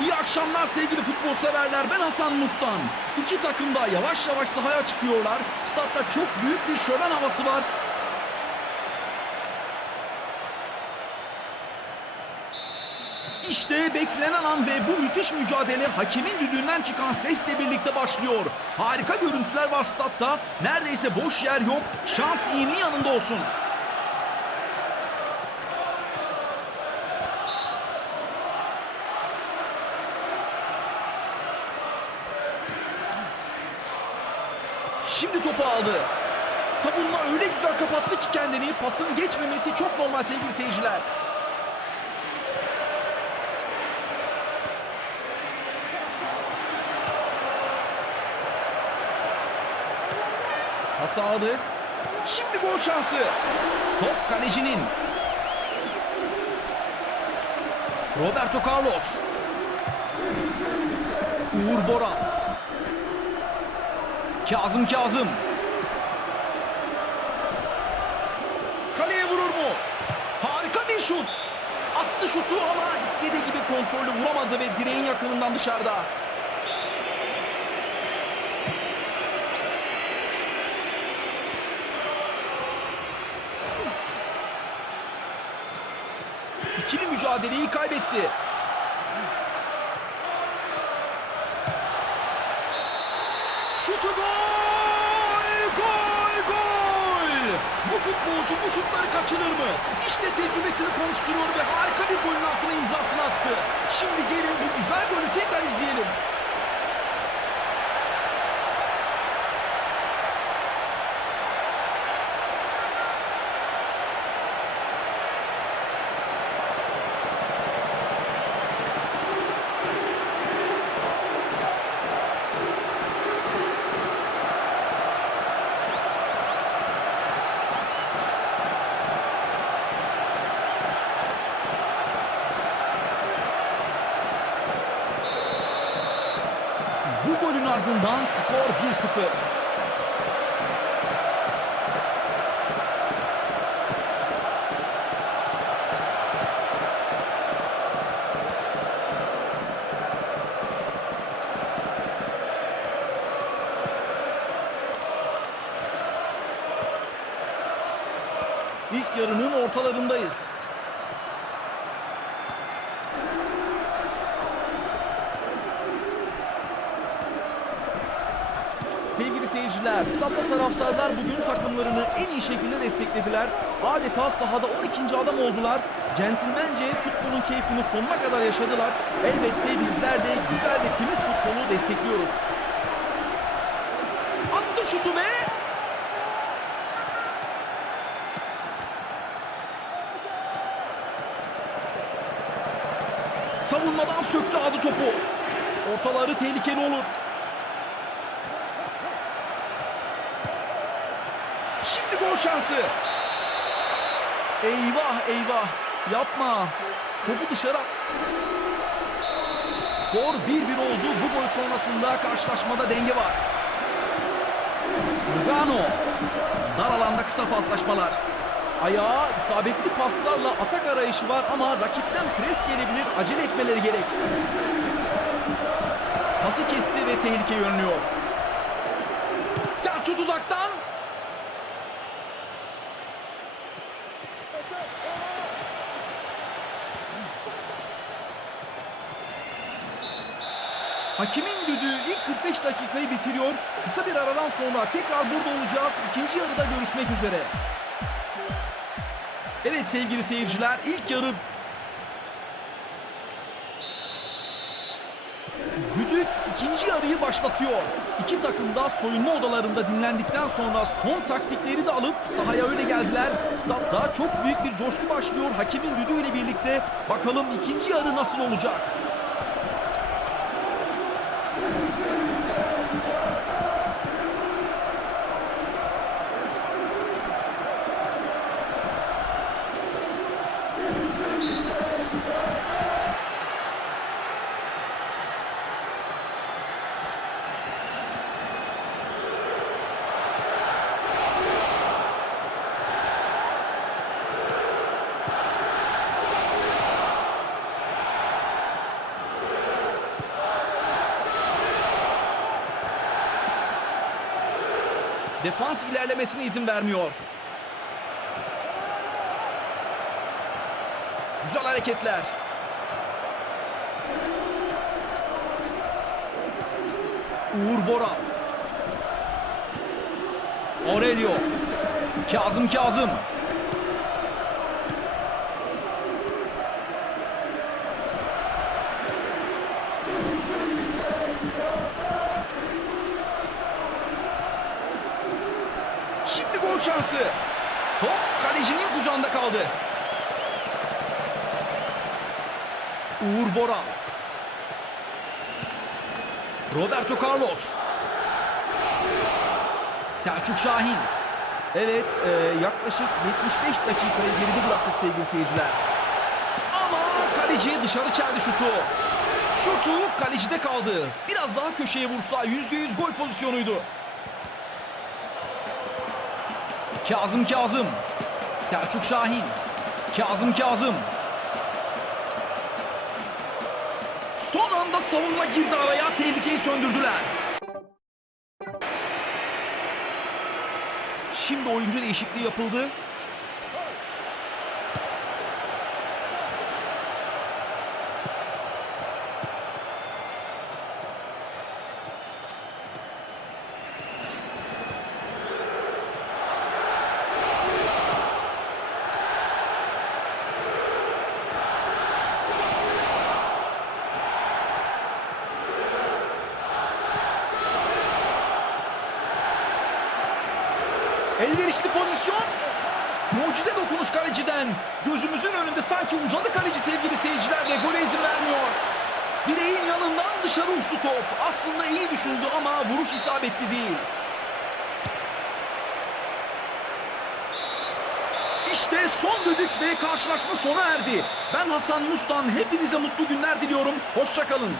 İyi akşamlar sevgili futbol severler. Ben Hasan Mustan. İki takım da yavaş yavaş sahaya çıkıyorlar. Statta çok büyük bir şölen havası var. İşte beklenen an ve bu müthiş mücadele hakemin düdüğünden çıkan sesle birlikte başlıyor. Harika görüntüler var statta. Neredeyse boş yer yok. Şans iyinin yanında olsun. Şimdi topu aldı. Savunma öyle güzel kapattı ki kendini pasın geçmemesi çok normal sevgili seyirciler. Pas aldı. Şimdi gol şansı. Top kalecinin. Roberto Carlos. Uğur Bora. Kazım Kazım. Kaleye vurur mu? Harika bir şut. Attı şutu ama istediği gibi kontrolü vuramadı ve direğin yakınından dışarıda. İkili mücadeleyi kaybetti. Futbolcu bu şutları kaçırır mı? İşte tecrübesini konuşturuyor ve harika bir golün altına imzasını attı. Şimdi gelin bu güzel golü tekrar izleyelim. Bu golün ardından skor 1-0. İlk yarının ortalarındayız. Sevgili seyirciler, statta taraftarlar bugün takımlarını en iyi şekilde desteklediler. Adeta sahada 12. adam oldular. Centilmence futbolun keyfini sonuna kadar yaşadılar. Elbette bizler de güzel ve temiz futbolu destekliyoruz. Attı şutu ve... Savunmadan söktü aldı topu. Ortaları tehlikeli olur. Şimdi gol şansı. Eyvah eyvah. Yapma. Topu dışarı. Skor 1-1 oldu. Bu gol sonrasında karşılaşmada denge var. Lugano. Dar alanda kısa paslaşmalar. Ayağa isabetli paslarla atak arayışı var ama rakipten pres gelebilir. Acele etmeleri gerek. Pası kesti ve tehlike yönlüyor. Sert şut uzaktan. Hakimin düdüğü ilk 45 dakikayı bitiriyor. Kısa bir aradan sonra tekrar burada olacağız. İkinci yarıda görüşmek üzere. Evet sevgili seyirciler ilk yarı Düdük ikinci yarıyı başlatıyor. İki takım da soyunma odalarında dinlendikten sonra son taktikleri de alıp sahaya öyle geldiler. Statta çok büyük bir coşku başlıyor hakemin düdüğüyle birlikte. Bakalım ikinci yarı nasıl olacak? Defans ilerlemesine izin vermiyor. Güzel hareketler. Uğur Bora. Aurelio. Kazım Kazım. Şansı. Top kalecinin kucağında kaldı. Uğur Bora. Roberto Carlos. Selçuk Şahin. Evet, e, yaklaşık 75 dakikayı geride bıraktık sevgili seyirciler. Ama kaleci dışarı çeldi şutu. Şutu kalecide kaldı. Biraz daha köşeye vursa %100 gol pozisyonuydu. Kazım Kazım. Selçuk Şahin. Kazım Kazım. Son anda savunma girdi araya tehlikeyi söndürdüler. Şimdi oyuncu değişikliği yapıldı. Elverişli pozisyon. Mucize dokunuş kaleciden. Gözümüzün önünde sanki uzadı kaleci sevgili seyirciler ve gole izin vermiyor. Direğin yanından dışarı uçtu top. Aslında iyi düşündü ama vuruş isabetli değil. İşte son düdük ve karşılaşma sona erdi. Ben Hasan Mustan. Hepinize mutlu günler diliyorum. Hoşçakalın.